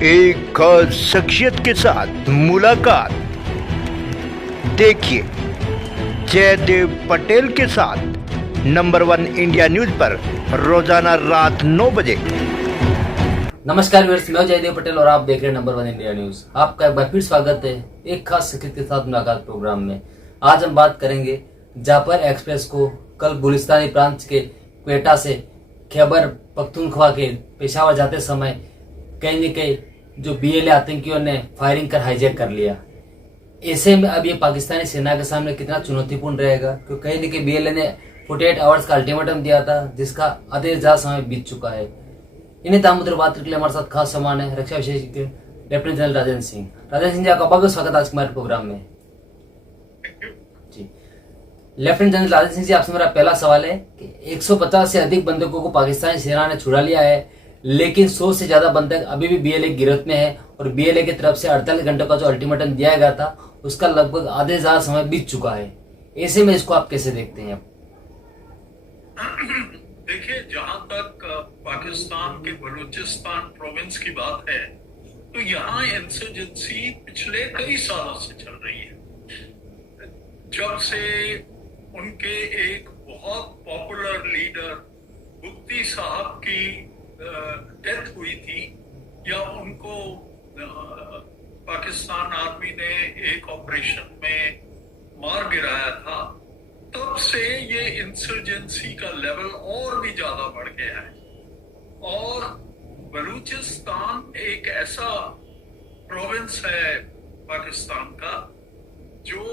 एक खास शख्सियत के साथ मुलाकात। देखिए जयदेव पटेल के साथ नंबर 1 इंडिया न्यूज पर रोजाना रात 9 बजे। नमस्कार व्यूअर्स, मैं जयदेव पटेल और आप देख रहे हैं नंबर 1 इंडिया न्यूज। आपका एक बार फिर स्वागत है एक खास शख्सियत के साथ मुलाकात प्रोग्राम में। आज हम बात करेंगे जापर एक्सप्रेस को कल गुलिस्तानी प्रांत के क्वेटा से खैबर पख्तूनख्वा के पेशावर जाते समय कहीं न कहीं जो बीएलए आतंकियों ने फायरिंग कर हाईजैक कर लिया। ऐसे में अब ये पाकिस्तानी सेना के सामने कितना चुनौतीपूर्ण रहेगा, क्योंकि कहीं न कहीं बीएलए ने 48 आवर्स का अल्टीमेटम दिया था, जिसका आधे से ज्यादा समय बीत चुका है। इन्हीं तामुद्र बात करने के लिए हमारे साथ खास सामान है रक्षा विशेषज्ञ लेफ्टिनेंट जनरल राजेंद्र सिंह। राजेंद्र सिंह जी, आपका बहुत स्वागत है आज हमारे प्रोग्राम में। जी लेफ्टिनेंट जनरल राजेंद्र सिंह जी, आपसे मेरा पहला सवाल है कि 150 से अधिक बंधकों को पाकिस्तानी सेना ने छुड़ा लिया है, लेकिन 100 से ज्यादा बंधक अभी भी बीएलए गिरफ्त में है और बीएलए की तरफ से 48 घंटों का जो अल्टीमेटम दिया गया था उसका लगभग आधे से ज्यादा समय बीत चुका है। ऐसे में इसको आप कैसे देखते हैं? देखिए, जहां तक पाकिस्तान के बलूचिस्तान प्रोविंस की बात है तो यहाँ इंसर्जेंसी पिछले कई सालों से चल रही है। जब से उनके एक बहुत पॉपुलर लीडर बुख्ती साहब की डेथ हुई थी या उनको पाकिस्तान आर्मी ने एक ऑपरेशन में मार गिराया था, तब से ये इंसर्जेंसी का लेवल और भी ज्यादा बढ़ गया है। और बलूचिस्तान एक ऐसा प्रोविंस है पाकिस्तान का जो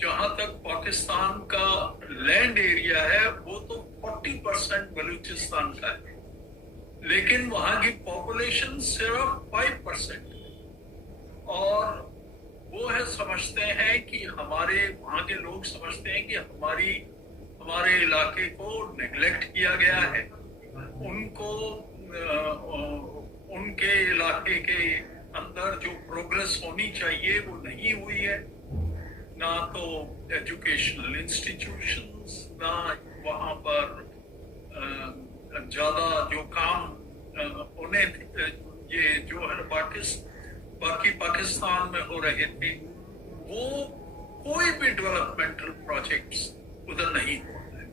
जहां तक पाकिस्तान का लैंड एरिया है वो तो 40% बलूचिस्तान का है, लेकिन वहां की पॉपुलेशन सिर्फ 5% है। और वो है समझते हैं कि वहां के लोग समझते हैं कि हमारे इलाके को नेग्लेक्ट किया गया है, उनको उनके इलाके के अंदर जो प्रोग्रेस होनी चाहिए वो नहीं हुई है, ना तो एजुकेशनल इंस्टीट्यूशंस, ना वहां पर ज्यादा जो काम उन्हें ये जो है बाकी पाकिस्तान में हो रहे थे, वो कोई भी डेवलपमेंटल प्रोजेक्ट्स उधर नहीं हो रहे।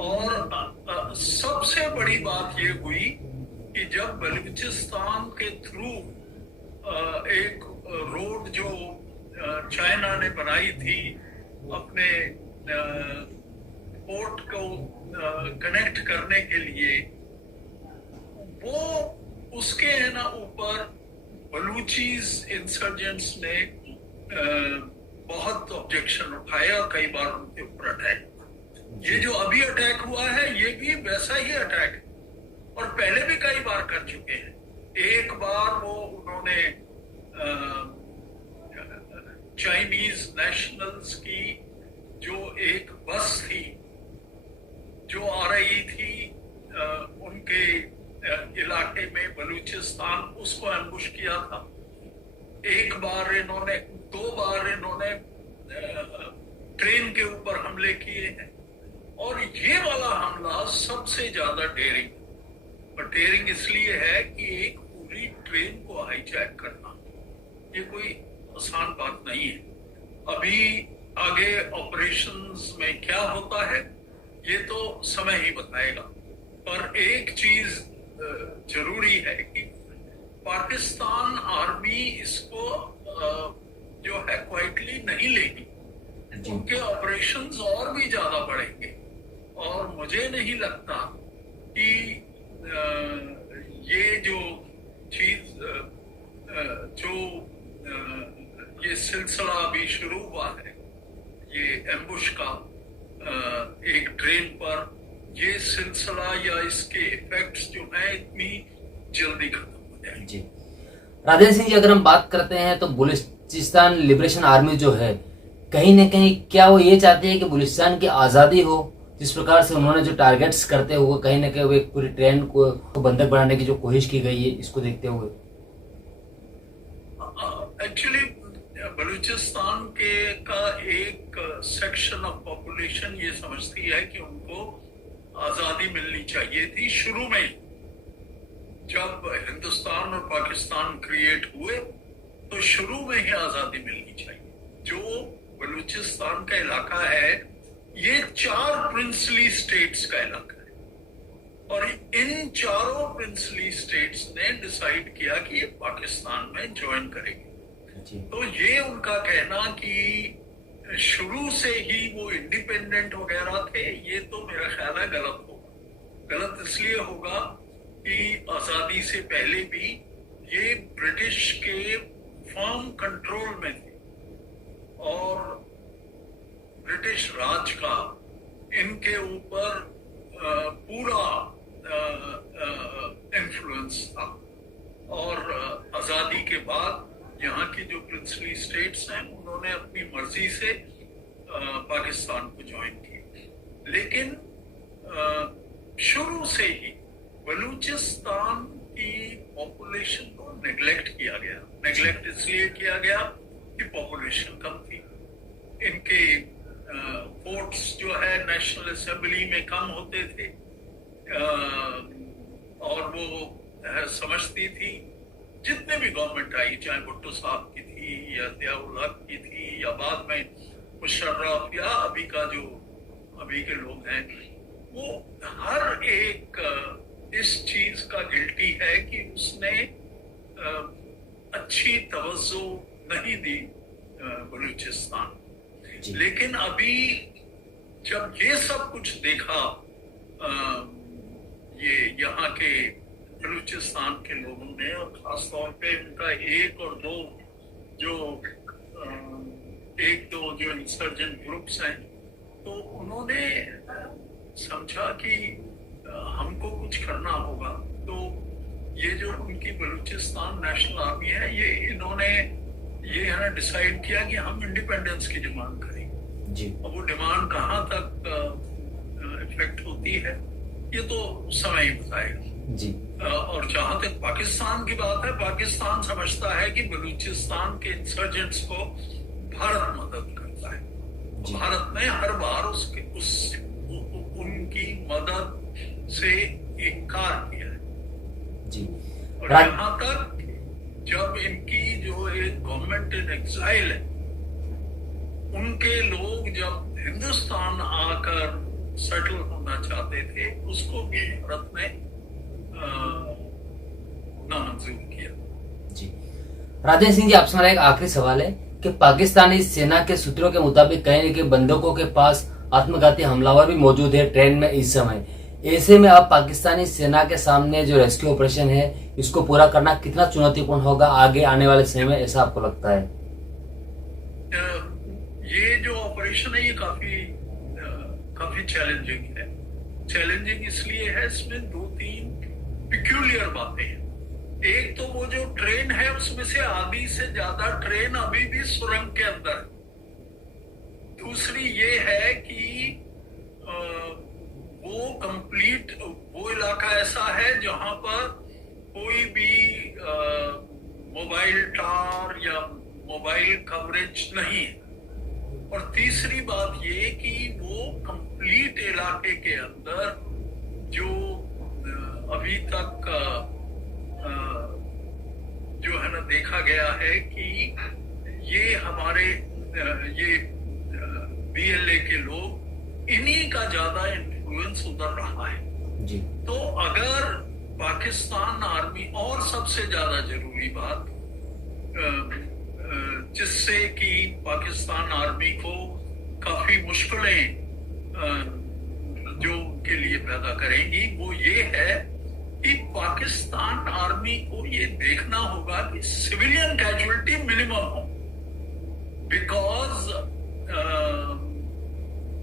और सबसे बड़ी बात ये हुई कि जब बलूचिस्तान के थ्रू एक रोड जो चाइना ने बनाई थी अपने पोर्ट को कनेक्ट करने के लिए, वो उसके है ना ऊपर बलूचीज इंसर्जेंट्स ने बहुत ऑब्जेक्शन उठाए और कई बार उनके ऊपर अटैक। ये जो अभी अटैक हुआ है ये भी वैसा ही अटैक है और पहले भी कई बार कर चुके हैं। एक बार वो उन्होंने चाइनीज नेशनल्स की जो एक बस थी जो आ रही थी उनके इलाके में बलूचिस्तान, उसको एम्बुश किया था। दो बार इन्होंने ट्रेन के ऊपर हमले किए हैं और ये वाला हमला सबसे ज्यादा डेयरिंग इसलिए है कि एक पूरी ट्रेन को हाईजैक करना ये कोई आसान बात नहीं है। अभी आगे ऑपरेशंस में क्या होता है ये तो समय ही बताएगा, पर एक चीज जरूरी है कि पाकिस्तान आर्मी इसको जो है क्वाइटली नहीं लेगी, उनके ऑपरेशंस और भी ज्यादा बढ़ेंगे। और मुझे नहीं लगता कि ये जो चीज जो ये सिलसिला अभी शुरू हुआ है, ये एम्बुश का एक ट्रेन पर, ये सिलसिला या इसके इफेक्ट्स जो है इतनी जल्दी खत्म हो जाएंगे। जी राजेंद्र सिंह जी, अगर हम बात करते हैं तो बलूचिस्तान लिबरेशन आर्मी जो है, कहीं न कहीं क्या वो ये चाहते हैं कि बलूचिस्तान की आजादी हो? जिस प्रकार से उन्होंने जो टारगेट्स करते हुए कहीं न कहीं वो एक पूरी ट्रेन को बंधक बनाने की जो कोशिश की गई है, इसको देखते हुए एक्चुअली बलूचिस्तान का एक सेक्शन ऑफ पॉपुलेशन ये समझती है कि उनको आजादी मिलनी चाहिए थी। शुरू में जब हिंदुस्तान और पाकिस्तान क्रिएट हुए तो शुरू में ही आजादी मिलनी चाहिए। जो बलूचिस्तान का इलाका है ये 4 प्रिंसली स्टेट्स का इलाका है और इन चारों प्रिंसली स्टेट्स ने डिसाइड किया कि ये पाकिस्तान में ज्वाइन करेंगे। तो ये उनका कहना कि शुरू से ही वो इंडिपेंडेंट वगैरह थे, ये तो मेरा ख्याल है गलत होगा। गलत इसलिए होगा कि आजादी से पहले भी ये ब्रिटिश के फर्म कंट्रोल में थे और ब्रिटिश राज का इनके ऊपर पूरा इन्फ्लुएंस था। और आजादी के बाद यहाँ की जो प्रिंसली स्टेट्स हैं उन्होंने अपनी मर्जी से पाकिस्तान को ज्वाइन किया। लेकिन शुरू से ही बलूचिस्तान की पॉपुलेशन को नेग्लेक्ट किया गया। नेग्लेक्ट इसलिए किया गया कि पॉपुलेशन कम थी, इनके वोट्स जो है नेशनल असेंबली में कम होते थे और वो समझती थी जितने भी गवर्नमेंट आई, चाहे भुट्टो साहब की थी या जियाउल हक की थी या बाद में मुशर्रफ या अभी के लोग हैं, वो हर एक इस चीज का गिल्टी है कि उसने अच्छी तवज्जो नहीं दी बलूचिस्तान। लेकिन अभी जब ये सब कुछ देखा ये यहाँ के बलूचिस्तान के लोगों ने और खासतौर पे उनका एक दो जो इंसर्जेंट ग्रुप्स हैं, तो उन्होंने समझा कि हमको कुछ करना होगा। तो ये जो उनकी बलूचिस्तान नेशनल आर्मी है इन्होंने डिसाइड किया कि हम इंडिपेंडेंस की डिमांड करेंगे जी। और वो डिमांड कहाँ तक इफेक्ट होती है ये तो समय ही बताएगा जी। और जहां तक पाकिस्तान की बात है, पाकिस्तान समझता है कि बलूचिस्तान के इंसर्जेंट्स को भारत मदद करता है। भारत ने हर बार उनकी मदद से इनकार किया है जी। और यहाँ तक जब इनकी जो एक गवर्नमेंट इन एक्साइल है, उनके लोग जब हिंदुस्तान आकर सेटल होना चाहते थे, उसको भी भारत ने नामंजूर किया जी। राजेश सिंह जी, आपसे मेरा एक आखिरी सवाल है कि पाकिस्तानी सेना के सूत्रों के मुताबिक कहीं कि बंदूकों के पास आत्मघाती हमलावर भी मौजूद है ट्रेन में इस समय। ऐसे में अब पाकिस्तानी सेना के सामने जो रेस्क्यू ऑपरेशन है इसको पूरा करना कितना चुनौतीपूर्ण होगा आगे आने वाले समय में, ऐसा आपको लगता है? ये जो ऑपरेशन है ये काफी चैलेंजिंग है। चैलेंजिंग इसलिए है, इसमें 2-3 पिक्यूलियर बातें हैं। एक तो वो जो ट्रेन है उसमें से आधी से ज्यादा ट्रेन अभी भी सुरंग के अंदर है। दूसरी ये है कि वो इलाका ऐसा है जहां पर कोई भी मोबाइल टावर या मोबाइल कवरेज नहीं है। और तीसरी बात ये कि वो कंप्लीट इलाके के अंदर जो अभी तक जो है ना देखा गया है कि ये हमारे ये बीएलए के लोग इन्हीं का ज्यादा इन्फ्लुएंस उधर रहा है जी। तो अगर पाकिस्तान आर्मी, और सबसे ज्यादा जरूरी बात जिससे कि पाकिस्तान आर्मी को काफी मुश्किलें जो के लिए पैदा करेंगी, वो ये है कि पाकिस्तान आर्मी को ये देखना होगा कि सिविलियन कैजुअलिटी मिनिमम हो। बिकॉज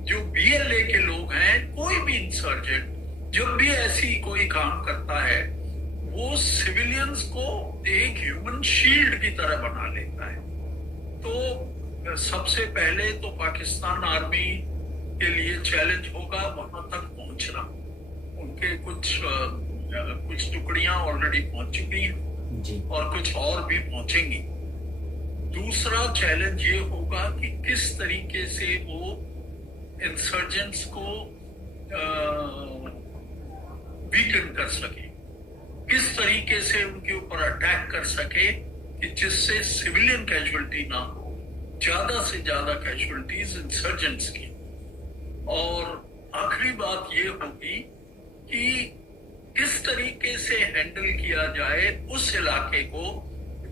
जो बीएलए के लोग हैं, कोई भी इंसर्जेंट जब भी ऐसी कोई काम करता है वो सिविलियंस को एक ह्यूमन शील्ड की तरह बना लेता है। तो सबसे पहले तो पाकिस्तान आर्मी के लिए चैलेंज होगा वहां तक पहुंचना। उनके कुछ टुकड़ियां ऑलरेडी पहुंच चुकी हैं जी, और कुछ और भी पहुंचेंगी। दूसरा चैलेंज ये होगा कि किस तरीके से वो इंसर्जेंट्स को वीकन कर सके। किस तरीके से उनके ऊपर अटैक कर सके कि जिससे सिविलियन कैजुअलिटी ना हो, ज्यादा से ज्यादा कैजुअलिटीज इंसर्जेंट्स की। और आखिरी बात ये होगी कि किस तरीके से हैंडल किया जाए उस इलाके को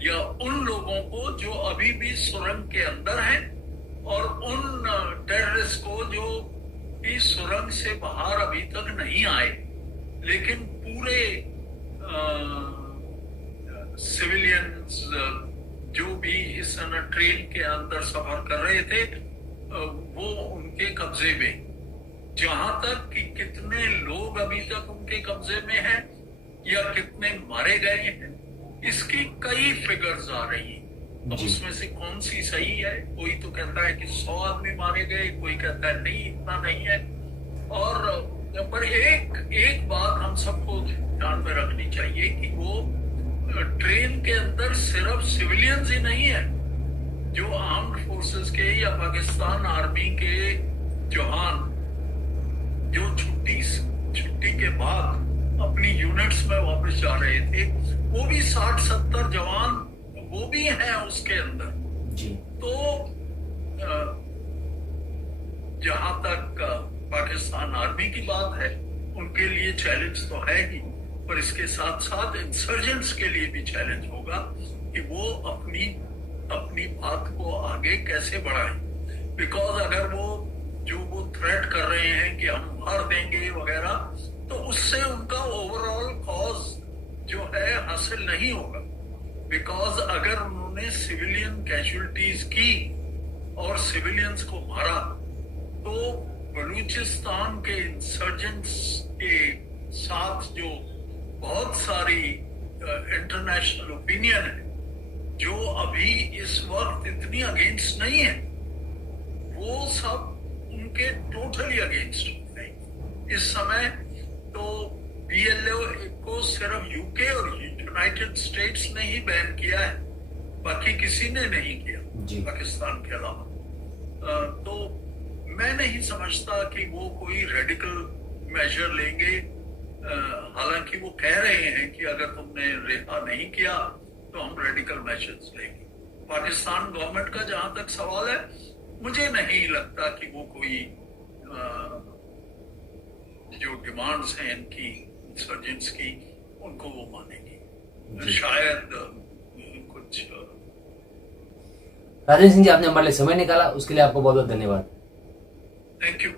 या उन लोगों को जो अभी भी सुरंग के अंदर हैं, और उन टेररिस्ट को जो इस सुरंग से बाहर अभी तक नहीं आए, लेकिन पूरे सिविलियंस जो भी इस ट्रेन के अंदर सफर कर रहे थे वो उनके कब्जे में। जहां तक कि कितने लोग अभी तक उनके कब्जे में हैं या कितने मारे गए हैं, इसकी कई फिगर्स आ रही हैं। अब उसमें से कौन सी सही है? कोई तो कहता है कि 100 आदमी मारे गए, कोई कहता है नहीं इतना नहीं है। और पर एक बात हम सबको ध्यान में रखनी चाहिए कि वो ट्रेन के अंदर सिर्फ सिविलियंस ही नहीं है, जो आर्म्ड फोर्सेस के या पाकिस्तान आर्मी के जवान जो छुट्टी के बाद अपनी यूनिट्स में वापस जा रहे थे, वो भी 60-70 जवान वो भी हैं उसके अंदर जी। तो जहां तक पाकिस्तान आर्मी की बात है, उनके लिए चैलेंज तो है ही, पर इसके साथ साथ इंसर्जेंट्स के लिए भी चैलेंज होगा कि वो अपनी बात को आगे कैसे बढ़ाएं। बिकॉज अगर वो थ्रेट कर रहे हैं कि हम मार देंगे वगैरह, तो उससे उनका ओवरऑल कॉज जो है हासिल नहीं होगा। बिकॉज अगर उन्होंने सिविलियन कैजुअलिटीज की और सिविलियंस को मारा, तो बलूचिस्तान के इंसर्जेंट्स के साथ जो बहुत सारी इंटरनेशनल ओपिनियन है, जो अभी इस वक्त इतनी अगेंस्ट नहीं है, वो सब उनके टोटली अगेंस्ट होते हैं इस समय। तो PLO को सिर्फ यूके और यूनाइटेड स्टेट्स ने ही बैन किया है, बाकी किसी ने नहीं किया पाकिस्तान के अलावा। तो मैं नहीं समझता कि वो कोई रेडिकल मेजर लेंगे। हालांकि वो कह रहे हैं कि अगर तुमने रिहा नहीं किया तो हम रेडिकल मेजर्स लेंगे। पाकिस्तान गवर्नमेंट का जहां तक सवाल है, मुझे नहीं लगता कि वो कोई जो डिमांड्स हैं इनकी इंसर्जेंट्स की, उनको वो मानेंगे। शायद कुछ। राजेश सिंह जी, आपने हमारे लिए समय निकाला, उसके लिए आपको बहुत बहुत धन्यवाद। Thank you.